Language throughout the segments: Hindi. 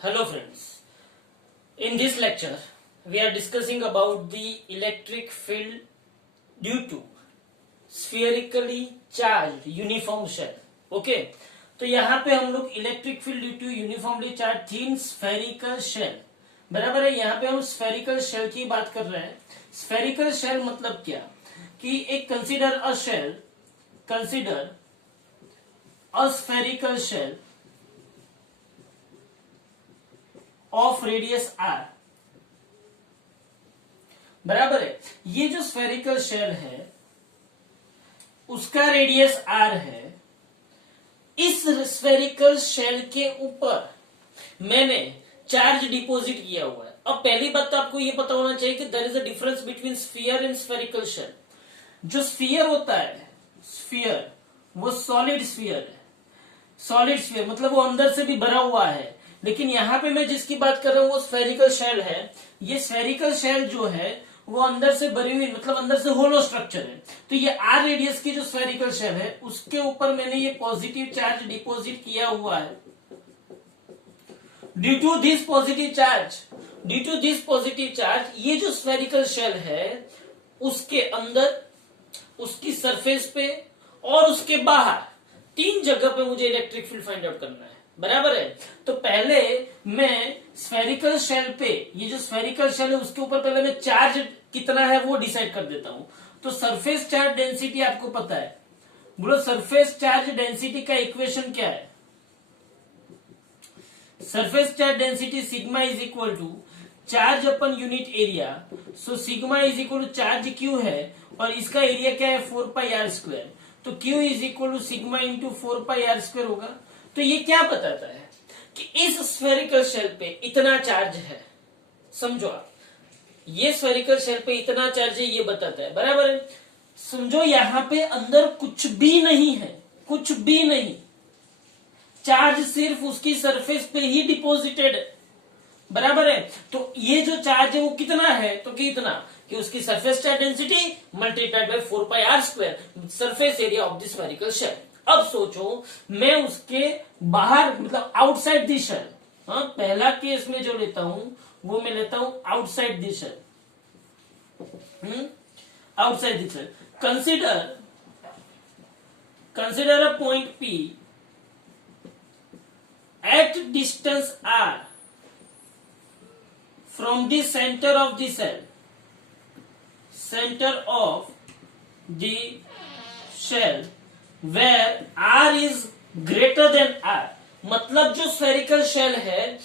Hello friends, in this lecture we are discussing about the electric field due to spherically charged uniform shell. Okay, तो यहाँ पे हम लोग electric field due to uniformly charge thin spherical shell, बराबर है। यहाँ पे हम स्फेरिकल शेल की बात कर रहे हैं। स्फेरिकल शेल मतलब क्या कि एक consider a spherical shell of radius R, बराबर है। ये जो स्फेरिकल शेल है उसका रेडियस आर है। इस स्फेरिकल शेल के ऊपर मैंने चार्ज डिपॉजिट किया हुआ है। अब पहली बात तो आपको ये पता होना चाहिए कि there is a difference between sphere and spherical shell. जो स्फीयर होता है, स्फीयर वो सॉलिड स्फीयर है। सॉलिड स्फीयर मतलब वो अंदर से भी भरा हुआ है, लेकिन यहां पे मैं जिसकी बात कर रहा हूं वो स्फेरिकल शेल है। ये स्फेरिकल शेल जो है वो अंदर से भरी हुई, मतलब अंदर से होलो स्ट्रक्चर है। तो ये आर रेडियस की जो स्फेरिकल शेल है उसके ऊपर मैंने ये पॉजिटिव चार्ज डिपॉजिट किया हुआ है। Due to this positive charge ये जो स्फेरिकल शेल है उसके अंदर, उसकी सरफेस पे और उसके बाहर तीन जगह पे मुझे इलेक्ट्रिक फील्ड फाइंड आउट करना है, बराबर है। तो पहले मैं स्फेरिकल शेल पे, ये जो स्फेरिकल शेल है उसके ऊपर पहले मैं चार्ज कितना है वो डिसाइड कर देता हूं। तो सरफेस चार्ज डेंसिटी आपको पता है, बोलो सरफेस चार्ज डेंसिटी का इक्वेशन क्या है? Surface charge density sigma is equal to charge upon unit area. So sigma is equal to charge Q है और इसका एरिया क्या है 4πr²। तो Q is equal to sigma into 4πr² होगा। तो ये क्या बताता है कि इस स्फेरिकल शेल पे इतना चार्ज है। समझो आप, ये स्फेरिकल शेल पे इतना चार्ज है ये बताता है, बराबर है। समझो यहां पे अंदर कुछ भी नहीं है, कुछ भी नहीं, चार्ज सिर्फ उसकी सरफेस पे ही डिपॉजिटेड है, बराबर है। तो ये जो चार्ज है वो कितना है, तो कितना कि उसकी surface charge density multiplied by 4πr², surface area of the spherical shell. अब सोचो मैं उसके बाहर, मतलब आउटसाइड द शेल, हाँ पहला केस में जो लेता हूं वो मैं लेता हूं outside the shell, outside the shell. Consider a point P at distance r from the center of the shell where r is greater than r। मतलब जो स्फेरिकल शेल है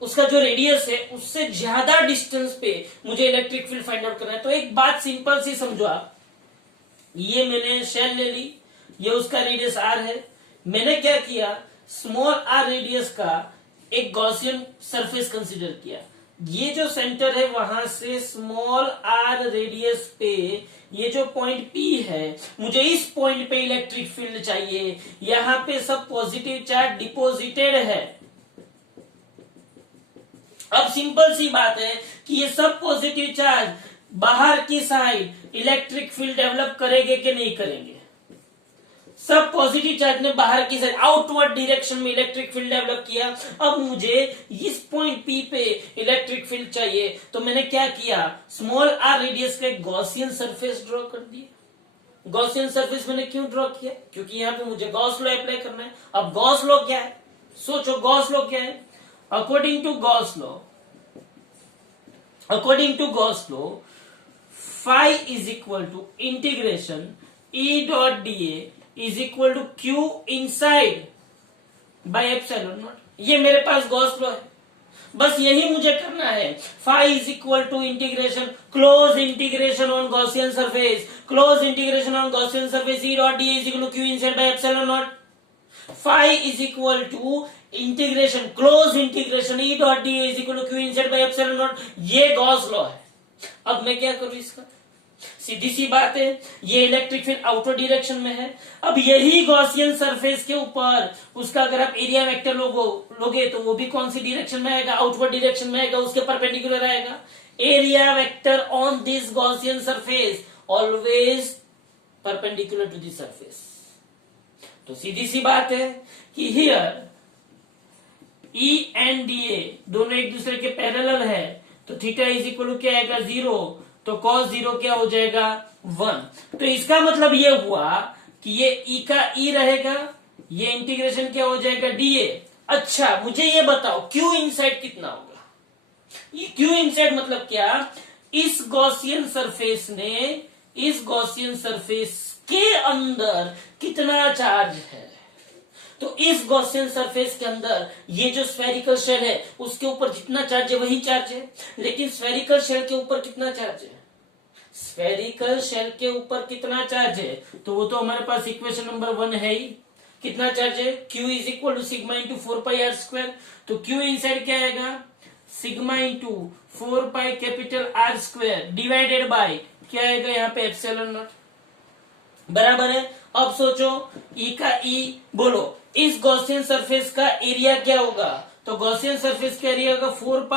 उसका जो रेडियस है उससे ज्यादा डिस्टेंस पे मुझे इलेक्ट्रिक फील्ड फाइंड आउट करना है। तो एक बात सिंपल सी समझो आप, ये मैंने शेल ले ली, ये उसका रेडियस r है। मैंने क्या किया, स्मॉल r रेडियस का एक गॉसियन सरफेस कंसीडर किया। ये जो सेंटर है वहां से स्मॉल r रेडियस पे ये जो पॉइंट P है, मुझे इस पॉइंट पे इलेक्ट्रिक फील्ड चाहिए। यहां पे सब पॉजिटिव चार्ज डिपॉजिटेड है। अब सिंपल सी बात है कि ये सब पॉजिटिव चार्ज बाहर की साइड इलेक्ट्रिक फील्ड डेवलप करेंगे कि नहीं करेंगे? सब पॉजिटिव चार्ज ने बाहर की साइड आउटवर्ड डायरेक्शन में इलेक्ट्रिक फील्ड डेवलप किया। अब मुझे इस पॉइंट P पे इलेक्ट्रिक फील्ड चाहिए, तो मैंने क्या किया, स्मॉल r रेडियस का एक गॉसियन सरफेस ड्रॉ कर दिया। गॉसियन सरफेस मैंने क्यों ड्रॉ किया, क्योंकि यहाँ पे मुझे गॉस लॉ अप्लाई करना है। अब गॉस लॉ क्या है, सोचो गॉस लॉ क्या है। According to Gauss law phi is equal to integration E dot dA is equal to Q inside by epsilon naught. ये मेरे पास गॉस लॉ है, बस यही मुझे करना है। Phi is equal to integration, close integration on Gaussian surface, close integration on Gaussian surface E dot dA is equal to Q inside by epsilon naught. Phi is equal to integration, close integration E dot dA is equal to Q inside by epsilon naught. ये गॉस लॉ है। अब मैं क्या करूं इसका, सीधी सी बात है, ये इलेक्ट्रिक फील्ड आउटर डायरेक्शन में है। अब यही गॉसियन सरफेस के ऊपर उसका अगर आप एरिया वेक्टर लोगे तो वो भी कौन सी डायरेक्शन में आएगा, आउटवर्ड डायरेक्शन में आएगा, उसके परपेंडिकुलर आएगा। Area vector on this Gaussian surface always perpendicular to the surface. तो सीधी सी बात है कि here E and d A दोनों एक दूसरे के पैरेलल है, तो थीटा इज इक्वल टू क्या आएगा 0, तो cos 0 क्या हो जाएगा 1। तो इसका मतलब ये हुआ कि ये ई का ई रहेगा, ये इंटीग्रेशन क्या हो जाएगा डीए। अच्छा मुझे ये बताओ क्यू इनसाइड कितना होगा। ये क्यू इनसाइड मतलब क्या, इस गॉसियन सरफेस ने इस गॉसियन सरफेस के अंदर कितना चार्ज है। तो इस गॉसियन सरफेस के अंदर ये जो स्फेरिकल शेल है उसके ऊपर जितना चार्ज है वही चार्ज है, लेकिन स्फेरिकल शेल के ऊपर कितना चार्ज है, स्फेरिकल शेल के ऊपर कितना चार्ज है, तो वो तो हमारे पास इक्वेशन नंबर 1 है ही। कितना चार्ज है, Q is equal to sigma into 4πr²। तो Q इनसाइड क्या आएगा, sigma into 4π capital R² divided by क्या आएगा यहाँ पे एप्सिलॉन नॉट, बराबर है। अब सोचो E का E बोलो, इस गॉसियन सरफेस का एरिया क्या होगा, तो गॉसियन सरफेस का एरिया होगा 4π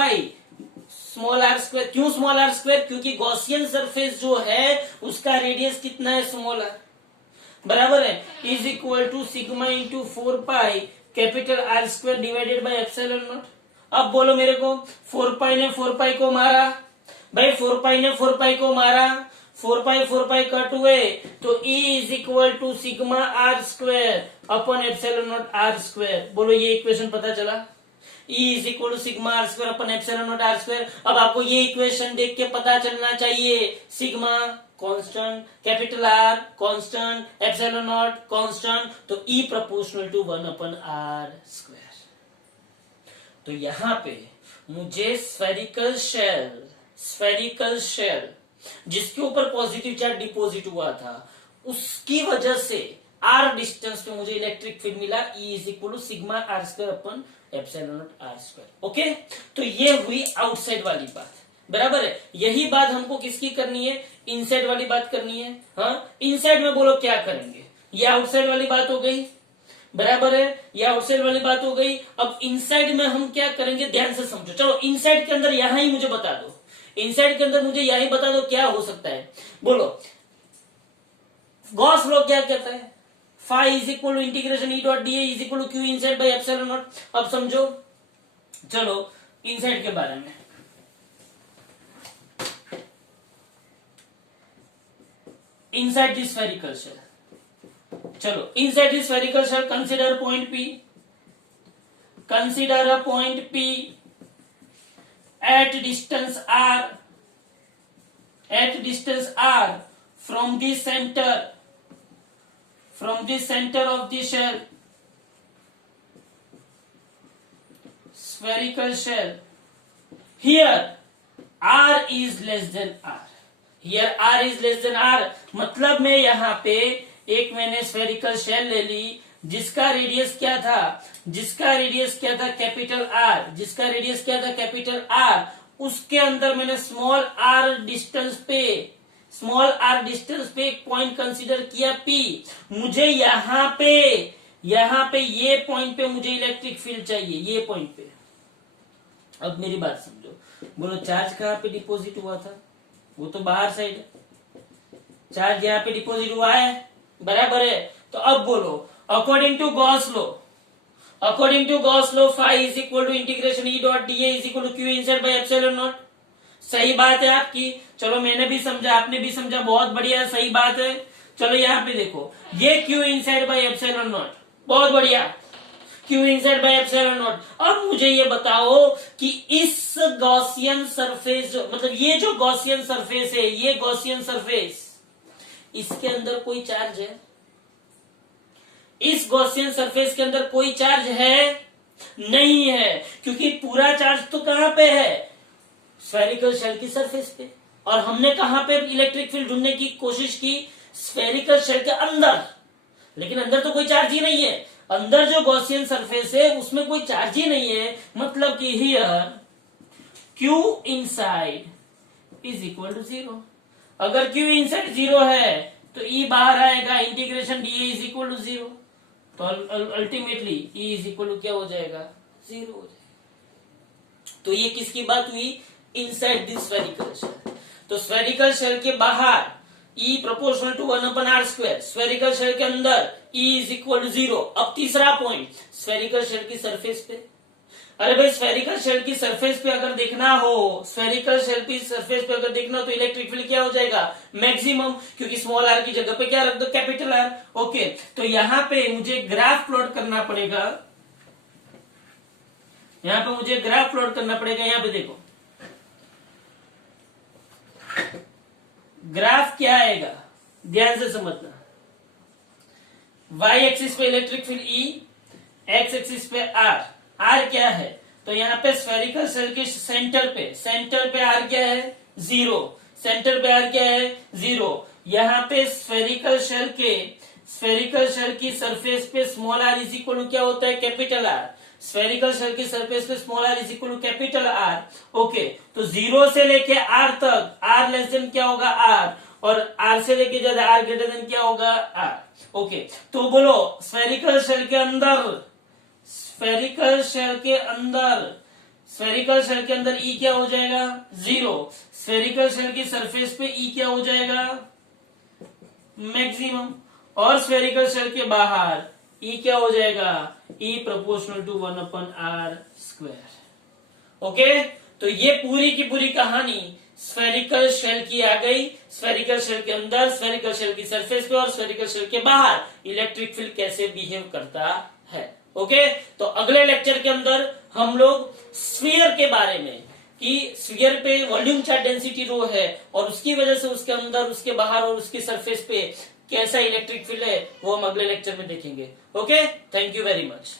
स्मॉल r²। क्यों स्मॉल r², क्योंकि गॉसियन सरफेस जो है उसका रेडियस कितना है, स्मॉल r, बराबर है। Is equal to sigma into 4π capital R² divided by epsilon naught. अब बोलो मेरे को, 4π ने 4π को मारा भाई, 4π ने 4π को मारा, 4π कट हुए, तो E is equal to sigma R² upon epsilon naught R²। बोलो ये इक्वेशन पता चला, E is equal to sigma R² upon epsilon naught R²। अब आपको ये इक्वेशन देख के पता चलना चाहिए, sigma constant, capital R constant, epsilon naught constant, तो E proportional to 1 upon R²। तो यहां पे मुझे स्फेरिकल शेल जिसके ऊपर पॉजिटिव चार्ज डिपॉजिट हुआ था उसकी वजह से R डिस्टेंस पे मुझे इलेक्ट्रिक फील्ड मिला, E is equal to sigma R² upon epsilon naught R²। Okay, तो ये हुई आउटसाइड वाली बात, बराबर है। यही बात हमको किसकी करनी है, इनसाइड वाली बात करनी है। हाँ, इनसाइड में बोलो क्या करेंगे, ये आउटसाइड वाली बात हो गई, बराबर है, ये आउटसाइड वाली बात हो गई। अब इनसाइड में हम क्या करेंगे, ध्यान से समझो। चलो इनसाइड के अंदर यहां ही मुझे बता दो, इनसाइड के अंदर मुझे यही बता दो क्या हो सकता है। बोलो गॉस लॉ क्या कहता है, phi is equal to integration E dot D is equal to Q inside by epsilon naught. अब समझो, चलो इनसाइड के बारे में, inside this spherical shell, चलो inside this spherical shell consider point P, consider a point P at distance r from the center of the shell, spherical shell. Here r is less than r, Here r is less than r, मतलब मैं यहाँ पे एक मैंने स्फेरिकल शेल ले ली जिसका रेडियस क्या था, कैपिटल R, जिसका रेडियस क्या था कैपिटल R, उसके अंदर मैंने स्मॉल r डिस्टेंस पे एक पॉइंट कंसीडर किया P। मुझे यहाँ पे ये पॉइंट पे मुझे इलेक्ट्रिक फील्ड चाहिए, ये पॉइंट पे। अब मेरी बात समझो, बोलो चार्ज कहाँ पे डिपॉजिट हुआ था, वो तो बाहर साइड है, चार्ज यहाँ पे डिपॉजिट हुआ है, बराबर है। तो अब बोलो according to Gauss law phi is equal to integration E dot D is equal to Q inside by epsilon naught. सही बात है आपकी, चलो मैंने भी समझा, आपने भी समझा, बहुत बढ़िया, सही बात है। चलो यहाँ पे देखो, ये Q inside by epsilon not, बहुत बढ़िया, Q inside by epsilon naught. अब मुझे ये बताओ कि इस गॉसियन सरफेस, मतलब ये जो गॉसियन सरफेस है, ये गॉसियन सरफेस, इसके अंदर कोई चार्ज है, इस गॉसियन सरफेस के अंदर कोई चार्ज है नहीं है, क्योंकि पूरा चार्ज तो कहां पे है, स्फेरिकल शेल की सरफेस पे। और हमने कहां पे इलेक्ट्रिक फील्ड ढूंढने की कोशिश की, स्फेरिकल शेल के अंदर, लेकिन अंदर तो कोई चार्ज ही नहीं है, अंदर जो गॉसियन सरफेस है उसमें कोई चार्ज ही नहीं है, मतलब कि here Q inside is equal to 0। अगर Q इनसाइड 0 है तो E बाहर आएगा, integration dA is equal to 0, तो ultimately E is equal to क्या हो जाएगा, 0 हो जाएगा। तो ये किसकी बात हुई, इनसाइड दिस स्फेरिकल शेल। तो स्फेरिकल शेल के बाहर E proportional to 1 upon R², spherical shell के अंदर E इज इक्वल टू 0। अब तीसरा पॉइंट, स्फेरिकल शेल की सरफेस पे अरे भाई स्फेरिकल शेल की सरफेस पे अगर देखना हो, स्फेरिकल शेल की सरफेस पे अगर देखना हो तो इलेक्ट्रिक फील्ड क्या हो जाएगा, मैक्सिमम, क्योंकि स्मॉल आर की जगह पे क्या रख दो, कैपिटल आर। ओके, तो यहां पे मुझे ग्राफ प्लॉट करना पड़ेगा, यहां पे मुझे ग्राफ प्लॉट करना पड़ेगा। यहां पे देखो ग्राफ क्या आएगा, ध्यान से समझना। वाई एक्सिस पे electric field E, x axis पे आर, आर क्या है, तो यहाँ पे स्फेरिकल सेल के सेंटर पे आर क्या है, 0, सेंटर पे आर क्या है, 0। यहाँ पे स्फेरिकल शेल की सरफेस पे small R is equal to क्या होता है, कैपिटल आर। स्फेरिकल शेल की सरफेस पे small R is equal to capital R. Okay, तो 0 से लेके आर तक, आर लेस देन क्या होगा, आर, और आर से लेके ज्यादा आर ग्रेटर देन क्या होगा, आर। ओके, तो बोलो स्फेरिकल शेल के अंदर ई क्या हो जाएगा, 0। स्फेरिकल शेल की सरफेस पे ई क्या हो जाएगा, मैक्सिमम, और स्फेरिकल शेल के बाहर ई क्या हो जाएगा, ई प्रोपोर्शनल टू 1/r²। ओके, तो ये पूरी की पूरी कहानी स्फेरिकल शेल की आ गई। स्फेरिकल शेल के अंदर, स्फेरिकल शेल की सरफेस पे और स्फेरिकल शेल के बाहर इलेक्ट्रिक फील्ड कैसे बिहेव करता है। ओके, तो अगले लेक्चर के अंदर हम लोग स्फीयर के बारे में, कि स्फीयर पे वॉल्यूम चार्ज डेंसिटी रो है और उसकी वजह से उसके अंदर, उसके बाहर और उसकी सरफेस पे कैसा इलेक्ट्रिक फील्ड है, वो हम अगले लेक्चर में देखेंगे। Okay, thank you very much.